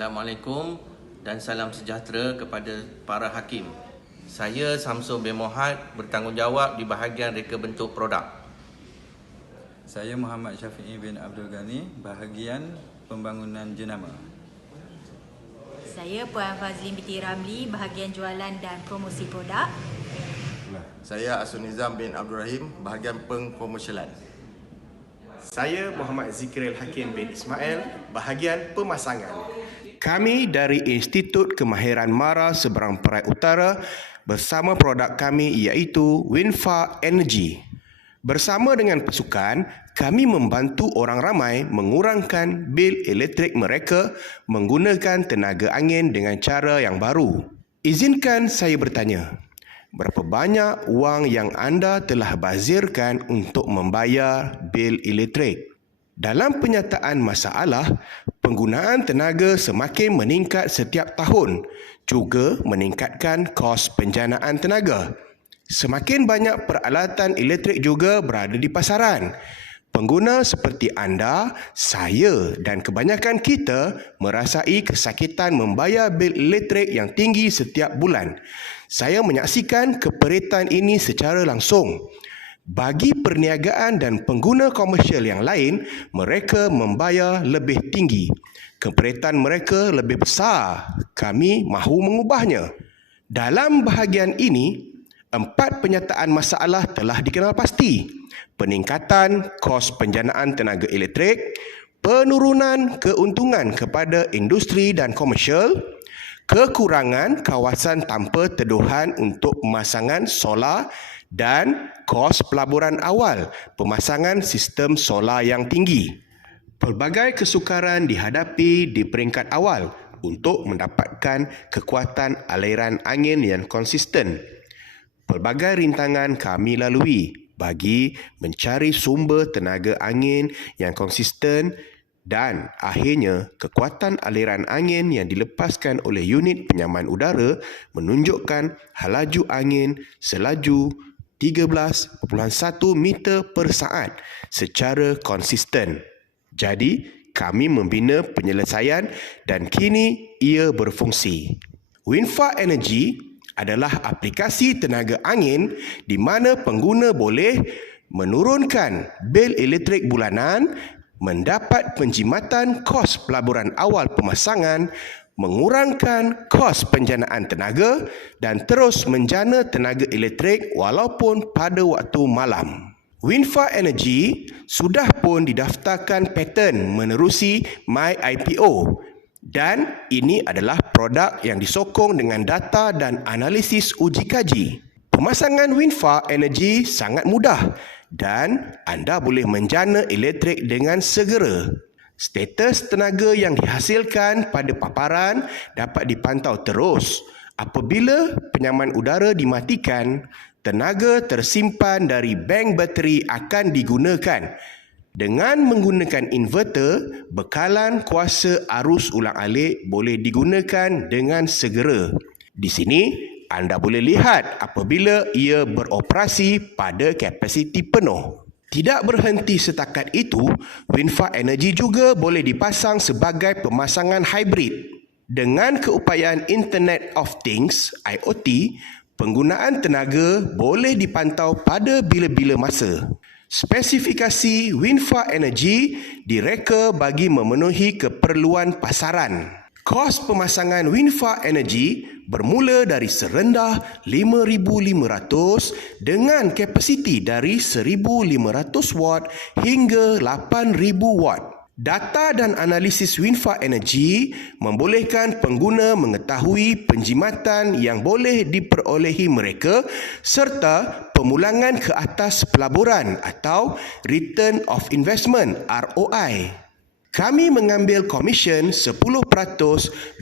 Assalamualaikum dan salam sejahtera kepada para hakim. Saya Samsul bin Mohad bertanggungjawab di bahagian reka bentuk produk. Saya Muhammad Syafi'i bin Abdul Ghani, bahagian pembangunan jenama. Saya Puan Fazlin binti Ramli, bahagian jualan dan promosi produk. Saya Asun Nizam bin Abdul Rahim, bahagian pengkomersialan. Saya Muhammad Zikril Hakim bin Ismail, bahagian pemasangan. Kami dari Institut Kemahiran MARA Seberang Perai Utara bersama produk kami iaitu Winfa Energy. Bersama dengan pasukan, kami membantu orang ramai mengurangkan bil elektrik mereka menggunakan tenaga angin dengan cara yang baru. Izinkan saya bertanya, berapa banyak wang yang anda telah bazirkan untuk membayar bil elektrik? Dalam penyataan masalah, penggunaan tenaga semakin meningkat setiap tahun, juga meningkatkan kos penjanaan tenaga. Semakin banyak peralatan elektrik juga berada di pasaran. Pengguna seperti anda, saya dan kebanyakan kita merasai kesakitan membayar bil elektrik yang tinggi setiap bulan. Saya menyaksikan keperitan ini secara langsung. Bagi perniagaan dan pengguna komersial yang lain, mereka membayar lebih tinggi. Keperitan mereka lebih besar. Kami mahu mengubahnya. Dalam bahagian ini, 4 penyataan masalah telah dikenal pasti. Peningkatan kos penjanaan tenaga elektrik, penurunan keuntungan kepada industri dan komersial, kekurangan kawasan tanpa teduhan untuk pemasangan solar dan kos pelaburan awal pemasangan sistem solar yang tinggi. Pelbagai kesukaran dihadapi di peringkat awal untuk mendapatkan kekuatan aliran angin yang konsisten. Pelbagai rintangan kami lalui bagi mencari sumber tenaga angin yang konsisten dan akhirnya kekuatan aliran angin yang dilepaskan oleh unit penyaman udara menunjukkan halaju angin selaju 13.1 meter per saat secara konsisten. Jadi, kami membina penyelesaian dan kini ia berfungsi. Winfa Energy adalah aplikasi tenaga angin di mana pengguna boleh menurunkan bil elektrik bulanan, mendapat penjimatan kos pelaburan awal pemasangan, mengurangkan kos penjanaan tenaga dan terus menjana tenaga elektrik walaupun pada waktu malam. Winfa Energy sudah pun didaftarkan paten menerusi MyIPO dan ini adalah produk yang disokong dengan data dan analisis uji kaji. Pemasangan Winfa Energy sangat mudah dan anda boleh menjana elektrik dengan segera. Status tenaga yang dihasilkan pada paparan dapat dipantau terus. Apabila penyaman udara dimatikan, tenaga tersimpan dari bank bateri akan digunakan. Dengan menggunakan inverter, bekalan kuasa arus ulang-alik boleh digunakan dengan segera. Di sini, anda boleh lihat apabila ia beroperasi pada kapasiti penuh. Tidak berhenti setakat itu, Winfa Energy juga boleh dipasang sebagai pemasangan hybrid. Dengan keupayaan Internet of Things, IoT, penggunaan tenaga boleh dipantau pada bila-bila masa. Spesifikasi Winfa Energy direka bagi memenuhi keperluan pasaran. Kos pemasangan Winfa Energy bermula dari serendah 5,500 dengan kapasiti dari 1,500 watt hingga 8,000 watt. Data dan analisis Winfa Energy membolehkan pengguna mengetahui penjimatan yang boleh diperolehi mereka serta pemulangan ke atas pelaburan atau Return of Investment ROI. Kami mengambil komisen 10%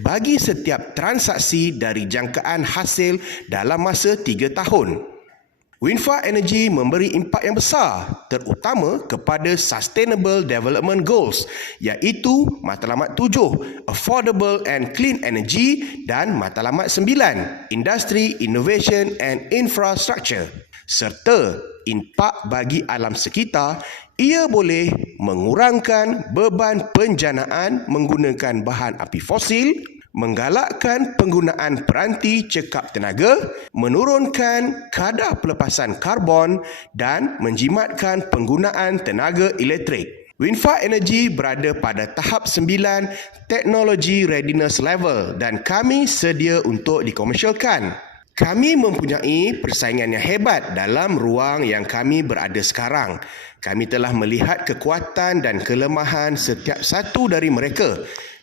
bagi setiap transaksi dari jangkaan hasil dalam masa 3 tahun. Winfa Energy memberi impak yang besar terutama kepada Sustainable Development Goals iaitu matlamat 7 Affordable and Clean Energy dan matlamat 9 Industry, Innovation and Infrastructure serta impak bagi alam sekitar. Ia boleh mengurangkan beban penjanaan menggunakan bahan api fosil, menggalakkan penggunaan peranti cekap tenaga, menurunkan kadar pelepasan karbon dan menjimatkan penggunaan tenaga elektrik. Winfa Energy berada pada tahap 9 teknologi readiness level dan kami sedia untuk dikomersialkan. Kami mempunyai persaingan yang hebat dalam ruang yang kami berada sekarang. Kami telah melihat kekuatan dan kelemahan setiap satu dari mereka.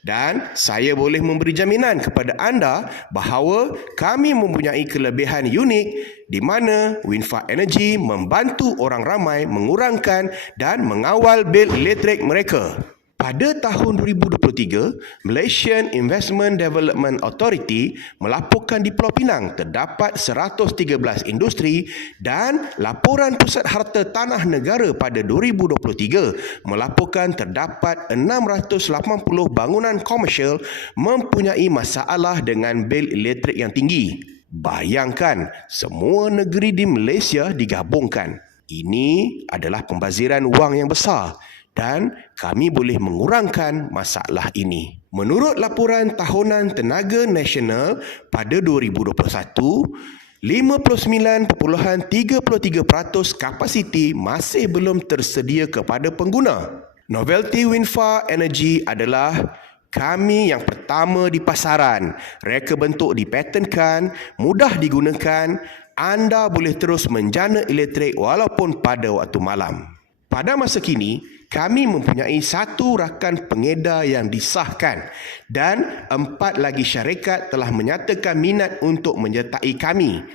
Dan saya boleh memberi jaminan kepada anda bahawa kami mempunyai kelebihan unik di mana Winfa Energy membantu orang ramai mengurangkan dan mengawal bil elektrik mereka. Pada tahun 2023, Malaysian Investment Development Authority melaporkan di Pulau Pinang terdapat 113 industri dan laporan Pusat Harta Tanah Negara pada 2023 melaporkan terdapat 680 bangunan komersial mempunyai masalah dengan bil elektrik yang tinggi. Bayangkan, semua negeri di Malaysia digabungkan. Ini adalah pembaziran wang yang besar. Dan kami boleh mengurangkan masalah ini. Menurut laporan tahunan Tenaga Nasional pada 2021, 59.33% kapasiti masih belum tersedia kepada pengguna. Novelty Winfa Energy adalah kami yang pertama di pasaran. Reka bentuk dipatenkan, mudah digunakan. Anda boleh terus menjana elektrik walaupun pada waktu malam. Pada masa kini, kami mempunyai 1 rakan pengedar yang disahkan dan 4 lagi syarikat telah menyatakan minat untuk menyertai kami.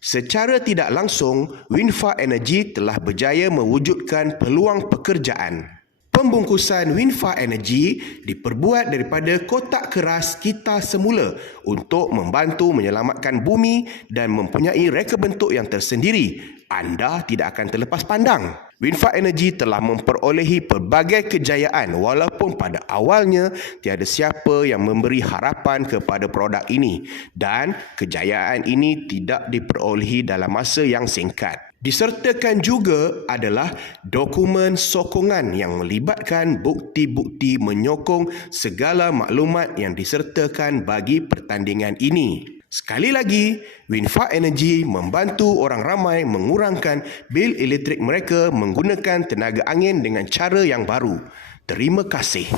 Secara tidak langsung, Winfa Energy telah berjaya mewujudkan peluang pekerjaan. Pembungkusan Winfa Energy diperbuat daripada kotak keras kita semula untuk membantu menyelamatkan bumi dan mempunyai reka bentuk yang tersendiri. Anda tidak akan terlepas pandang. Winfa Energy telah memperolehi pelbagai kejayaan walaupun pada awalnya tiada siapa yang memberi harapan kepada produk ini dan kejayaan ini tidak diperolehi dalam masa yang singkat. Disertakan juga adalah dokumen sokongan yang melibatkan bukti-bukti menyokong segala maklumat yang disertakan bagi pertandingan ini. Sekali lagi, Winfa Energy membantu orang ramai mengurangkan bil elektrik mereka menggunakan tenaga angin dengan cara yang baru. Terima kasih.